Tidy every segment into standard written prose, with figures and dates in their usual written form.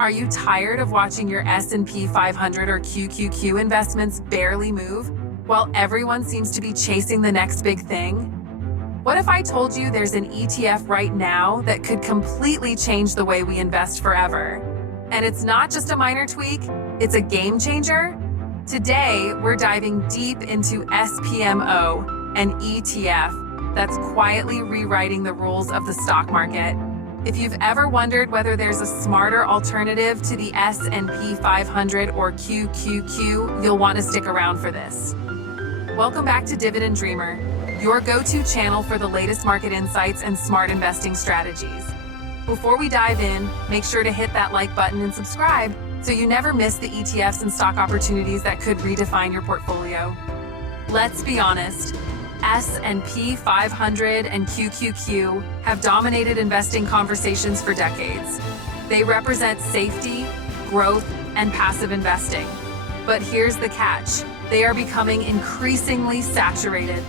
Are you tired of watching your S&P 500 or QQQ investments barely move, while everyone seems to be chasing the next big thing? What if I told you there's an ETF right now that could completely change the way we invest forever? And it's not just a minor tweak, it's a game changer? Today, we're diving deep into SPMO, an ETF that's quietly rewriting the rules of the stock market. If you've ever wondered whether there's a smarter alternative to the S&P 500 or QQQ, you'll want to stick around for this. Welcome back to Dividend Dreamer, your go-to channel for the latest market insights and smart investing strategies. Before we dive in, make sure to hit that like button and subscribe so you never miss the ETFs and stock opportunities that could redefine your portfolio. Let's be honest. S&P 500 and QQQ have dominated investing conversations for decades. They represent safety, growth, and passive investing. But here's the catch. They are becoming increasingly saturated.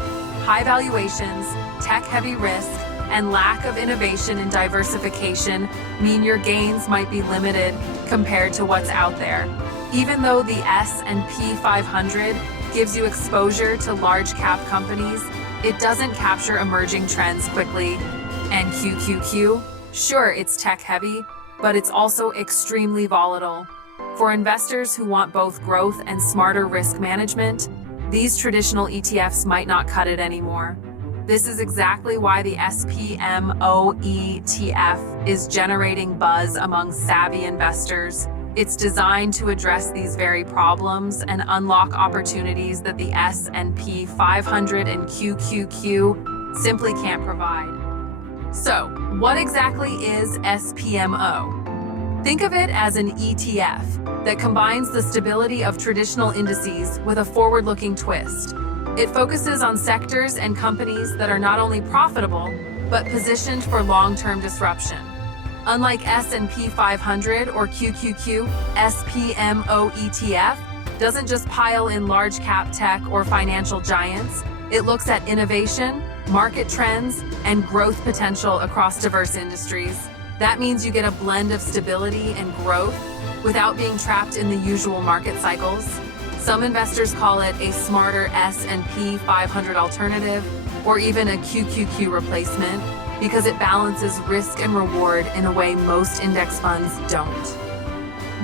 High valuations, tech-heavy risk, and lack of innovation and diversification mean your gains might be limited compared to what's out there. Even though the S&P 500 gives you exposure to large cap companies, it doesn't capture emerging trends quickly. And QQQ, sure, it's tech heavy, but it's also extremely volatile. For investors who want both growth and smarter risk management, these traditional ETFs might not cut it anymore. This is exactly why the SPMO ETF is generating buzz among savvy investors. It's designed to address these very problems and unlock opportunities that the S&P 500 and QQQ simply can't provide. So, what exactly is SPMO? Think of it as an ETF that combines the stability of traditional indices with a forward-looking twist. It focuses on sectors and companies that are not only profitable, but positioned for long-term disruption. Unlike S&P 500 or QQQ, SPMO ETF doesn't just pile in large cap tech or financial giants. It looks at innovation, market trends, and growth potential across diverse industries. That means you get a blend of stability and growth without being trapped in the usual market cycles. Some investors call it a smarter S&P 500 alternative or even a QQQ replacement, because it balances risk and reward in a way most index funds don't.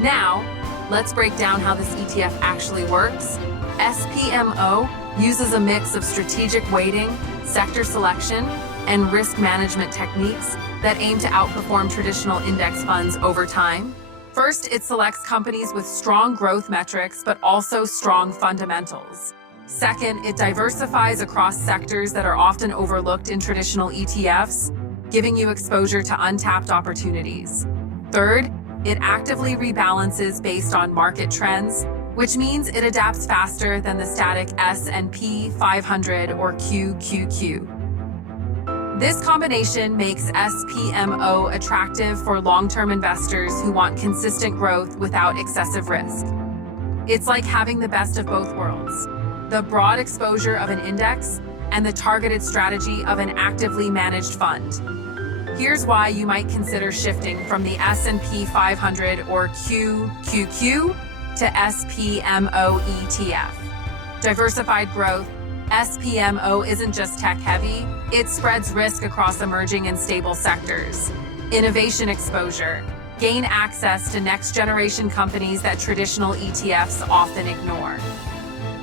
Now, let's break down how this ETF actually works. SPMO uses a mix of strategic weighting, sector selection, and risk management techniques that aim to outperform traditional index funds over time. First, it selects companies with strong growth metrics, but also strong fundamentals. Second, it diversifies across sectors that are often overlooked in traditional ETFs, giving you exposure to untapped opportunities. Third, it actively rebalances based on market trends, which means it adapts faster than the static S&P 500 or QQQ. This combination makes SPMO attractive for long-term investors who want consistent growth without excessive risk. It's like having the best of both worlds: the broad exposure of an index and the targeted strategy of an actively managed fund. Here's why you might consider shifting from the S&P 500 or QQQ to SPMO ETF. Diversified growth. SPMO isn't just tech-heavy, it spreads risk across emerging and stable sectors. Innovation exposure. Gain access to next-generation companies that traditional ETFs often ignore.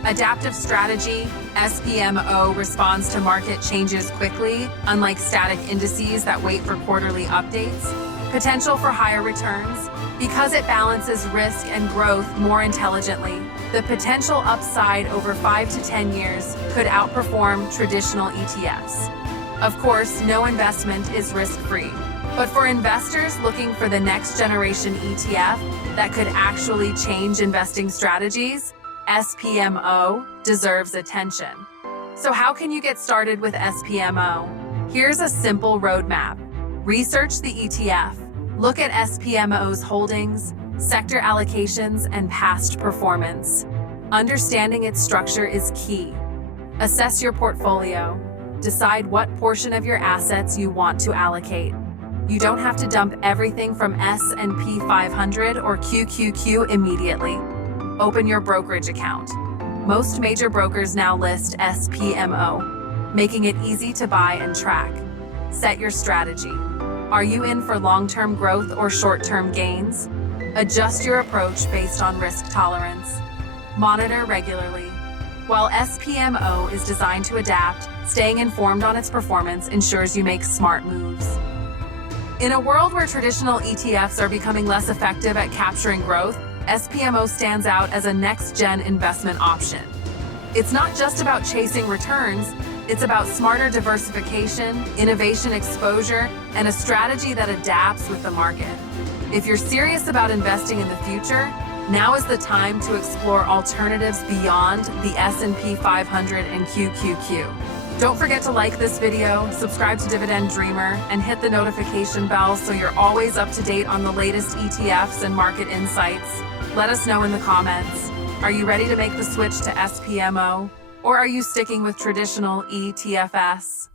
Adaptive strategy. SPMO responds to market changes quickly, unlike static indices that wait for quarterly updates. Potential for higher returns. Because it balances risk and growth more intelligently, the potential upside over 5 to 10 years could outperform traditional ETFs. Of course, no investment is risk-free. But for investors looking for the next generation ETF that could actually change investing strategies, SPMO deserves attention. So how can you get started with SPMO? Here's a simple roadmap. Research the ETF. Look at SPMO's holdings, sector allocations, and past performance. Understanding its structure is key. Assess your portfolio. Decide what portion of your assets you want to allocate. You don't have to dump everything from S&P 500 or QQQ immediately. Open your brokerage account. Most major brokers now list SPMO, making it easy to buy and track. Set your strategy. Are you in for long-term growth or short-term gains? Adjust your approach based on risk tolerance. Monitor regularly. While SPMO is designed to adapt, staying informed on its performance ensures you make smart moves. In a world where traditional ETFs are becoming less effective at capturing growth, SPMO stands out as a next-gen investment option. It's not just about chasing returns, it's about smarter diversification, innovation exposure, and a strategy that adapts with the market. If you're serious about investing in the future, now is the time to explore alternatives beyond the S&P 500 and QQQ. Don't forget to like this video, subscribe to Dividend Dreamer, and hit the notification bell so you're always up to date on the latest ETFs and market insights. Let us know in the comments. Are you ready to make the switch to SPMO? Or are you sticking with traditional ETFs?